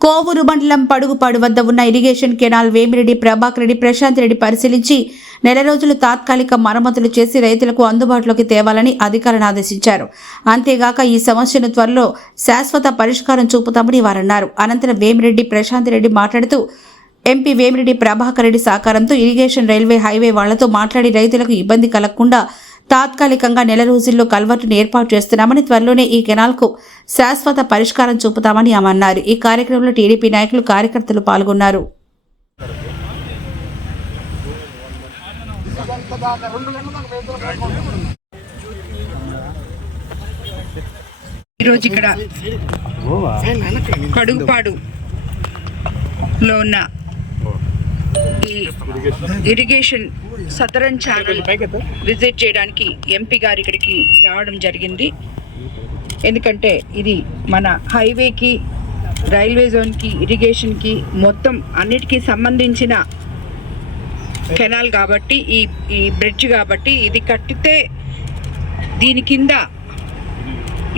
కోవూరు మండలం పడుగుపాడు వద్ద ఉన్న ఇరిగేషన్ కెనాల్ వేమిరెడ్డి ప్రభాకర్ రెడ్డి ప్రశాంత్ రెడ్డి పరిశీలించి నెల రోజులు తాత్కాలిక మరమ్మతులు చేసి రైతులకు అందుబాటులోకి తేవాలని అధికారులను ఆదేశించారు. అంతేగాక ఈ సమస్యను త్వరలో శాశ్వత పరిష్కారం చూపుతామని వారన్నారు. అనంతరం వేమిరెడ్డి ప్రశాంత్ రెడ్డి మాట్లాడుతూ ఎంపీ వేమిరెడ్డి ప్రభాకర్ రెడ్డి సహకారంతో ఇరిగేషన్ రైల్వే హైవే వాళ్ళతో మాట్లాడి రైతులకు ఇబ్బంది కలగకుండా తాత్కాలికంగా నెల రోజుల్లో కల్వర్టును ఏర్పాటు చేస్తున్నామని త్వరలోనే ఈ కెనాల్కు శాశ్వత పరిష్కారం చూపుతామని ఆమె అన్నారు. ఈ కార్యక్రమంలో టీడీపీ నాయకులు కార్యకర్తలు పాల్గొన్నారు. ఈరోజు ఇక్కడ కడుగుపాడు లో ఉన్న ఇరిగేషన్ సదరన్ ఛానల్ విజిట్ చేయడానికి ఎంపీ గారు ఇక్కడికి రావడం జరిగింది. ఎందుకంటే ఇది మన హైవేకి రైల్వే జోన్కి ఇరిగేషన్కి మొత్తం అన్నిటికీ సంబంధించిన కెనాల్ కాబట్టి ఈ ఈ బ్రిడ్జ్ కాబట్టి ఇది కట్టితే దీని కింద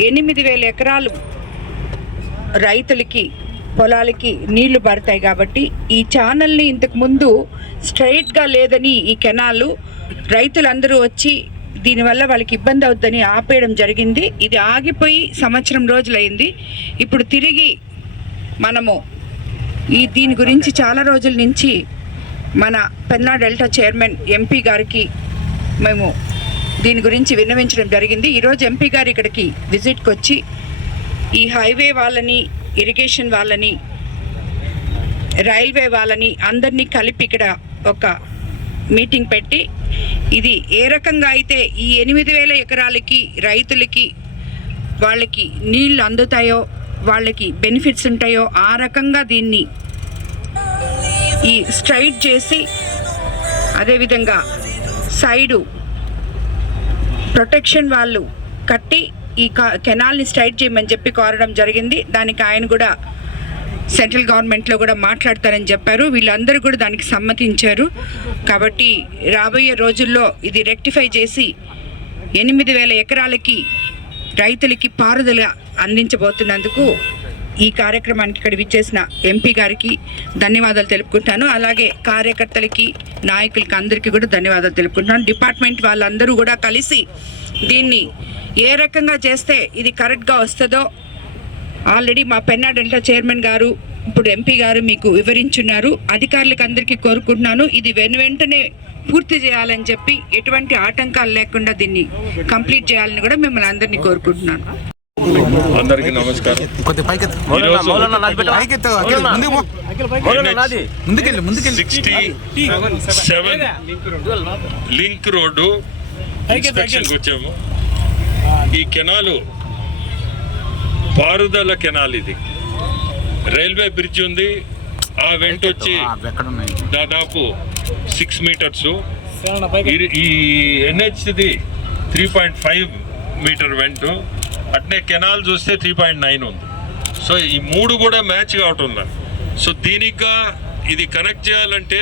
ఎనిమిది వేల ఎకరాలు రైతులకి పొలాలకి నీళ్ళు పడతాయి కాబట్టి ఈ ఛానల్ని ఇంతకుముందు స్ట్రైట్గా లేదని ఈ కెనాలు రైతులందరూ వచ్చి దీనివల్ల వాళ్ళకి ఇబ్బంది అవుద్దని ఆపేయడం జరిగింది. ఇది ఆగిపోయి సంవత్సరం రోజులైంది. ఇప్పుడు తిరిగి మనము ఈ దీని గురించి చాలా రోజుల నుంచి మన పెన్నా డెల్టా చైర్మన్ ఎంపీ గారికి మేము దీని గురించి విన్నవించడం జరిగింది. ఈరోజు ఎంపీ గారు ఇక్కడికి విజిట్కి వచ్చి ఈ హైవే వాళ్ళని ఇరిగేషన్ వాళ్ళని రైల్వే వాళ్ళని అందరినీ కలిపి ఇక్కడ ఒక మీటింగ్ పెట్టి ఇది ఏ రకంగా అయితే ఈ ఎనిమిది వేల ఎకరాలకి రైతులకి వాళ్ళకి నీళ్ళు అందుతాయో వాళ్ళకి బెనిఫిట్స్ ఉంటాయో ఆ రకంగా దీన్ని ఈ స్ట్రైట్ చేసి అదేవిధంగా సైడు ప్రొటెక్షన్ వాళ్ళు కట్టి ఈ కెనాల్ని స్ట్రైట్ చేయమని చెప్పి కోరడం జరిగింది. దానికి ఆయన కూడా సెంట్రల్ గవర్నమెంట్లో కూడా మాట్లాడతారని చెప్పారు. వీళ్ళందరూ కూడా దానికి సమ్మతించారు. కాబట్టి రాబోయే రోజుల్లో ఇది రెక్టిఫై చేసి ఎనిమిది వేల ఎకరాలకి రైతులకి పారుదల అందించబోతున్నందుకు ఈ కార్యక్రమానికి ఇక్కడ విచ్చేసిన ఎంపీ గారికి ధన్యవాదాలు తెలుపుకుంటాను. అలాగే కార్యకర్తలకి నాయకులకి అందరికీ కూడా ధన్యవాదాలు తెలుపుకుంటాను డిపార్ట్మెంట్ వాళ్ళందరూ కూడా కలిసి దీన్ని ఏ రకంగా చేస్తే ఇది కరెక్ట్గా వస్తుందో ఆల్రెడీ మా పెన్నా డెల్టా చైర్మన్ గారు ఇప్పుడు ఎంపీ గారు మీకు వివరించున్నారు. అధికారులకు అందరికీ కోరుకుంటున్నాను. ఇది వెను వెంటనే పూర్తి చేయాలని చెప్పి ఎటువంటి ఆటంకాలు లేకుండా దీన్ని కంప్లీట్ చేయాలని కూడా మిమ్మల్ని అందరినీ కోరుకుంటున్నాను. అందరికీ నమస్కారం. సిక్స్టీ సెవెన్ లింక్ రోడ్డు ఇన్స్పెక్షన్కి వచ్చాము ఈ కెనాలు పారుదల కెనాల్ ఇది. రైల్వే బ్రిడ్జ్ ఉంది. ఆ వెంట వచ్చి దాదాపు సిక్స్ మీటర్స్ ఈ ఎన్హెచ్ది త్రీ పాయింట్ ఫైవ్ మీటర్ వెంట. అట్నే కెనాల్ చూస్తే త్రీ పాయింట్ నైన్ ఉంది. సో ఈ మూడు కూడా మ్యాచ్ కావటం. సో దీనిగా ఇది కనెక్ట్ చేయాలంటే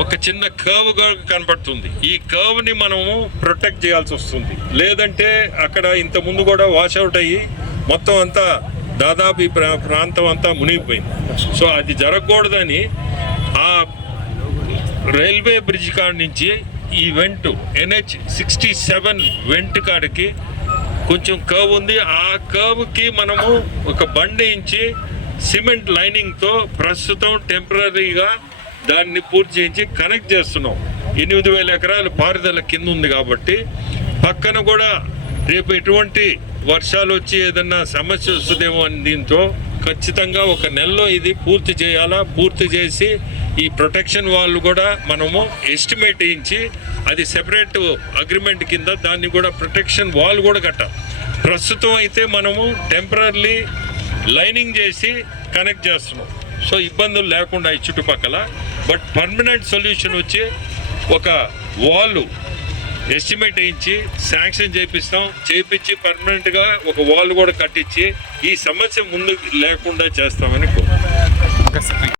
ఒక చిన్న కర్వ్గా కనపడుతుంది. ఈ కర్వ్ని మనము ప్రొటెక్ట్ చేయాల్సి వస్తుంది. లేదంటే అక్కడ ఇంత ముందు కూడా వాష్ అవుట్ అయ్యి మొత్తం అంతా దాదాపు ఈ ప్రా- ప్రాంతం అంతా మునిగిపోయింది. సో అది జరగకూడదని ఆ రైల్వే బ్రిడ్జ్ కాడ నుంచి ఈ vent NH sixty seven vent కాడికి కొంచెం కర్వ్ ఉంది. ఆ కర్వ్కి మనము ఒక బండి ఇచ్చి సిమెంట్ లైనింగ్తో ప్రస్తుతం టెంపరీగా దాన్ని పూర్తి చేయించి కనెక్ట్ చేస్తున్నాం. ఎనిమిది వేల ఎకరాలు పారుదల కింద ఉంది కాబట్టి పక్కన కూడా రేపు ఎటువంటి వర్షాలు వచ్చి ఏదన్నా సమస్య వస్తుందేమో అని దీంతో ఖచ్చితంగా ఒక నెలలో ఇది పూర్తి చేయాలా? పూర్తి చేసి ఈ ప్రొటెక్షన్ వాళ్ళు కూడా మనము ఎస్టిమేట్ వేయించి అది సెపరేట్ అగ్రిమెంట్ కింద దాన్ని కూడా ప్రొటెక్షన్ వాల్ కూడా కట్టాలి. ప్రస్తుతం అయితే మనము టెంపరీ లైనింగ్ చేసి కనెక్ట్ చేస్తున్నాం. సో ఇబ్బందులు లేకుండా ఈ చుట్టుపక్కల బట్ పర్మనెంట్ సొల్యూషన్ వచ్చి ఒక వాళ్ళు ఎస్టిమేట్ వేయించి శాంక్షన్ చేపిస్తాం. చేపించి పర్మనెంట్గా ఒక వాల్ కూడా కట్టించి ఈ సమస్య ముందు లేకుండా చేస్తామని కోరు